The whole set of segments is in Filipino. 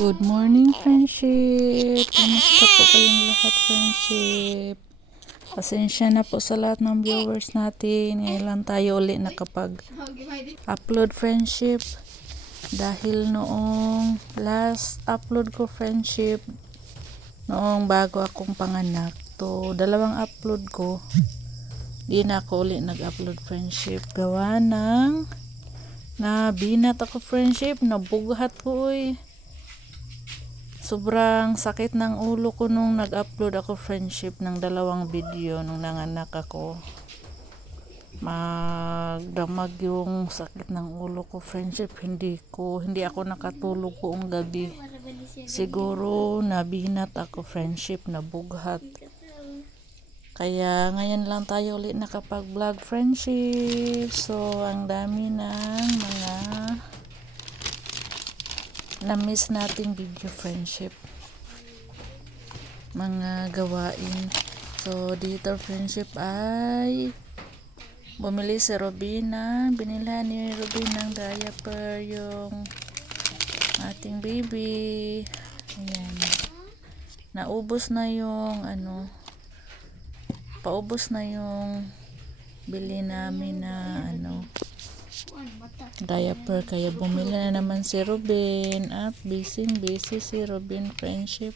Good morning, friendship. Kamusta po kayong lahat, friendship? Pasensya na po sa lahat ng viewers natin. Ngayon lang tayo ulit nakapag-upload, friendship. Dahil noong last upload ko, friendship, noong bago akong panganak, to dalawang upload ko, di na ako ulit nag-upload, friendship. Gawa ng binat ako, friendship. Nabugat ko, sobrang sakit ng ulo ko nung nag-upload ako, friendship, ng dalawang video nung nanganak ako. Magdamag yung sakit ng ulo ko, friendship. Hindi ako nakatulog buong gabi. Siguro nabinat ako, friendship, nabughat. Kaya ngayon lang tayo ulit nakapag-vlog, friendship. So ang dami ng mga na-miss nating video, friendship, mga gawain. So dito, friendship, ay bumili si Robina. Binilhan ni Robina ng diaper yung ating baby. Ayan, naubos na yung paubos na yung bili namin na diaper, kaya bumili na naman si Robin. At busy si Robin, friendship.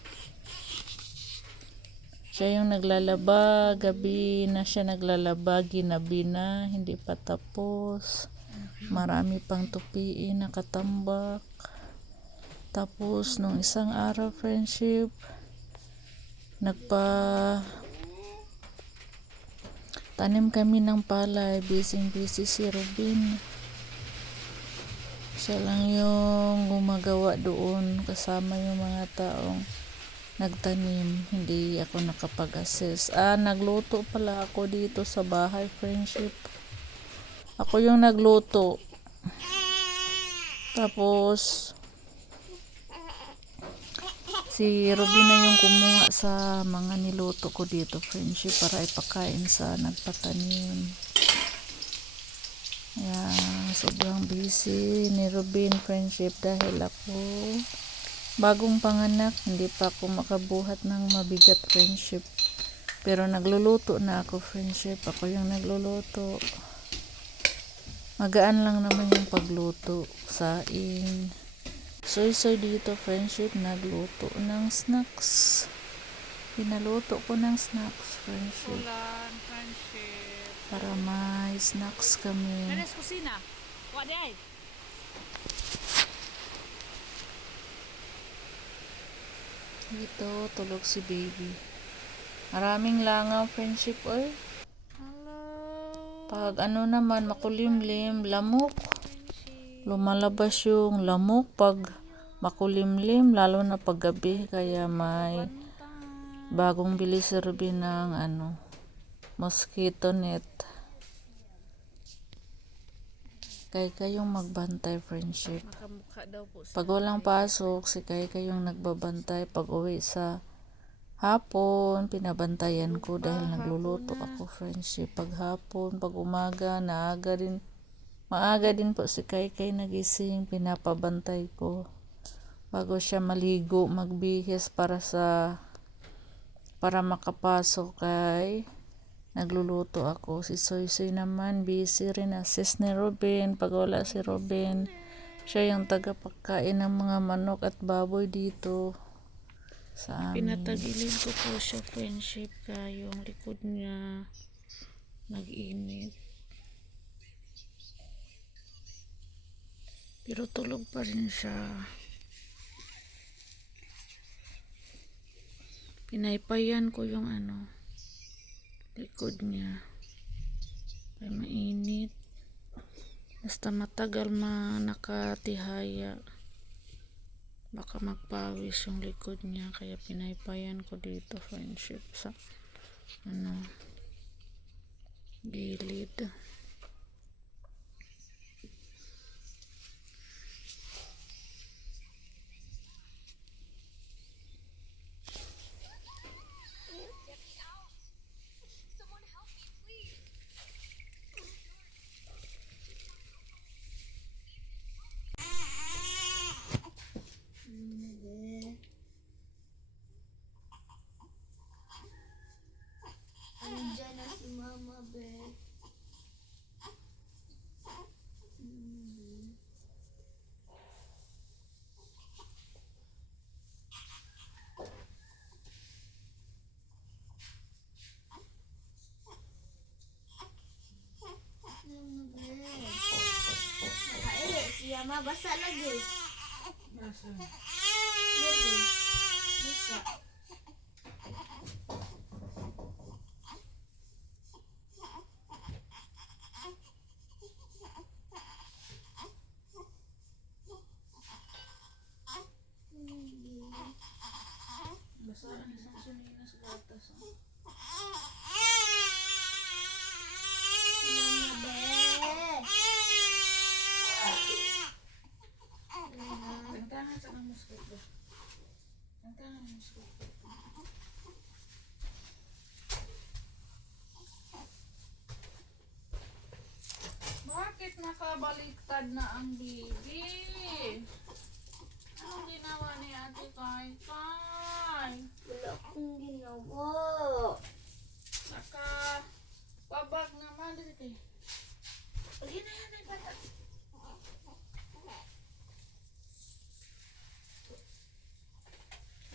Siya yung naglalaba, gabi na siya naglalaba, ginabi na, hindi pa tapos. Marami pang tupiin nakatambak. Tapos nung isang araw, friendship, tanim kami ng palay. Busy si Robin. Siya lang yung gumagawa doon kasama yung mga taong nagtanim. Hindi ako nakapag-assess. Nagluto pala ako dito sa bahay, friendship. Ako yung nagluto. Tapos si Robin na yung kumuha sa mga niluto ko dito, friendship, para ipakain sa nagpatanim. Sobrang busy ni Robin, friendship, dahil ako bagong panganak, hindi pa ako makabuhat ng mabigat, friendship. Pero nagluluto na ako, friendship. Ako yung nagluluto. Magaan lang naman yung pagluto. Saing. Soy dito, friendship, nagluto ng snacks. Pinaluto ko ng snacks, friendship. Ulan, friendship. Para may snacks kami. Nanes kusina. Kuha di ay. Dito, tulog si baby. Maraming langaw, friendship, oy. Hello. Pag naman, makulimlim, lamok. Lumalabas yung lamok pag makulimlim, lalo na pag gabi. Kaya may bagong bili si Ruby ng mosquito net. Kayong magbantay, friendship. Makamukha daw po Pag walang pasok, si kayong nagbabantay. Pag uwi sa hapon, pinabantayan ko dahil nagluluto ako, friendship. Pag hapon, pag umaga, maaga din po si kay nagising, pinapabantay ko bago siya maligo, magbihis para makapasok. Kay nagluluto ako. Si Soy naman busy rin, assist ni Robin. Pag wala si Robin, siya yung tagapagkain ng mga manok at baboy dito sa amin. Pinatagilin ko po siya, friendship, kayo ang likod niya nag-init. Pero tulog pa rin siya. Pinaypayan ko yung likod niya. Kaya mainit. Basta matagal nakatihaya, baka magpawis yung likod niya. Kaya pinaypayan ko dito, friendship, sa gilid. basa lagi. Basa. Lagi. Basa. Basa ang isang sunina sa gatas. Ilang na be. Tantangan sa ng muskot ba? Tantangan ng muskot. Bakit nakabaliktad na ang bibi? Anong ginawa ni Ate Kai Kai? Wala akong ginawa. Naka pabag naman dito. Lagi na yan ay bata.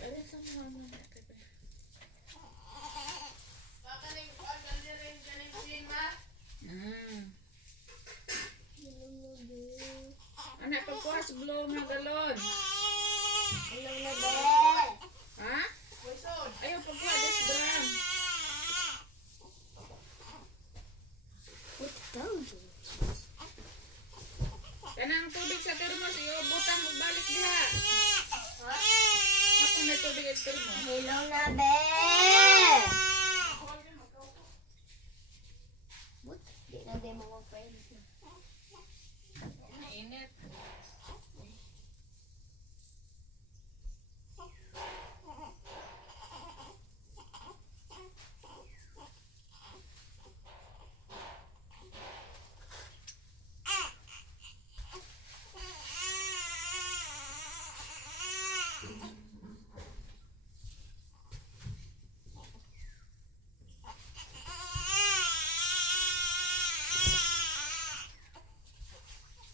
Dali sa mga mga Ate Kai. Ilang na be. Anak pagkuha sa blue nga galon. Ilang na be. Ha? Ayaw pagkuha des gram. What the? Kanang tubig sa termos iyo butang ug balik diha. Ako na tubig sa termos. Ilang na be. What? Di na di mo mag-friends na. Mainit.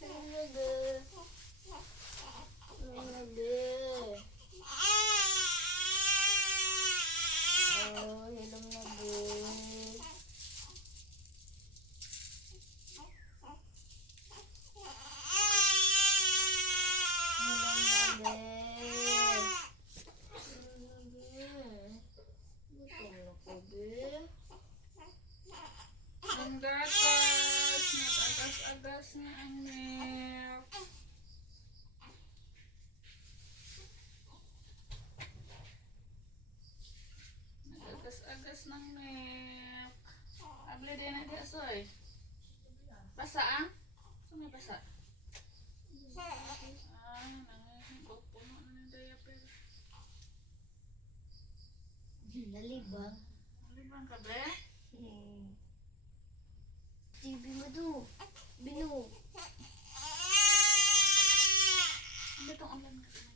Ilang na be. Ilang na be. Oh, ilang na be. Ilang na be. Ilang na be. Butang na ko be. Ang gatas, nag-agas-agas na ang milk. Nag-agas-agas ng milk. Abli din na diya soy. Basa ah? Saan may basa? Nangihigop puno na ng diaper. Nalibang. Malibang ka be? TV mo to. Binu. Ano itong ulan ka kumain?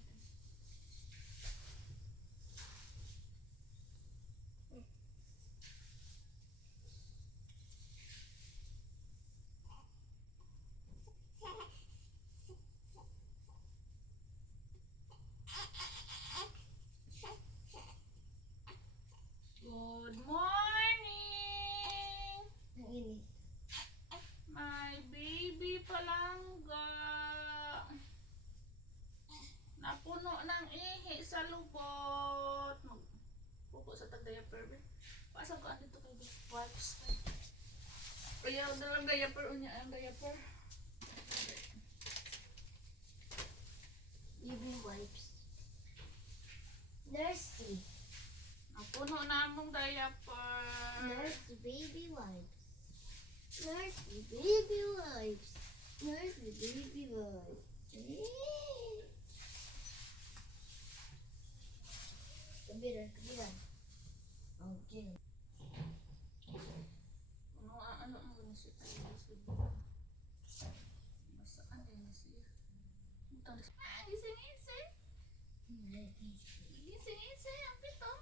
Good morning! Ang init. My baby palangga. Napuno ng ihi sa lubot. Pupo sa tag-diaper. Pasok ka dito kay wipes. Ayaw dalang diaper. Unya ang diaper. UV wipes. Nursey. Napuno na among diaper. Nursey baby wipes. Nursey baby wipes. Nursey baby wipes. Kabiran, kabiran. Okay. Ano ang gunisip? Masaan din na siya. Gising-gising. Gising-gising. Ang pito.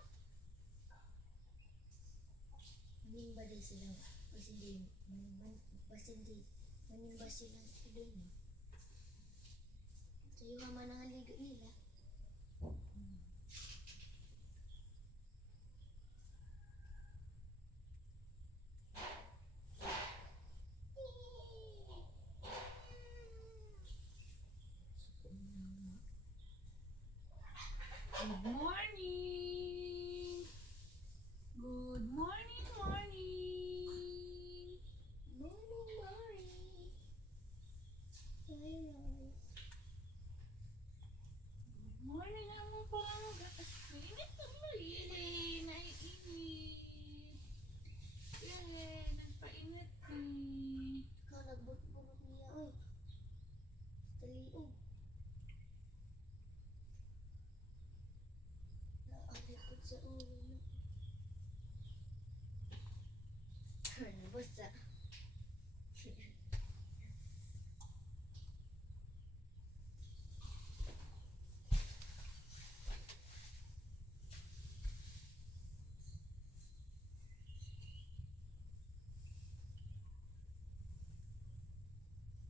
Manimba din sila. Manimba silang idol mo. So yung mama nangaligo nila. Morning naman pala. Mainit na mainit. Naiinit. Yay, nagpainit ni. Karagbot-burot niya, oy. Taliog. Naabot sa ulo na. Nabasa.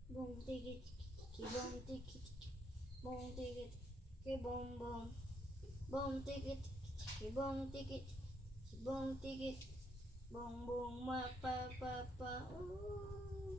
Boom tigit, boom tigit, boom tigit, boom boom, boom tigit, boom tigit, boom tigit, boom boom ma pa pa pa. Ooh.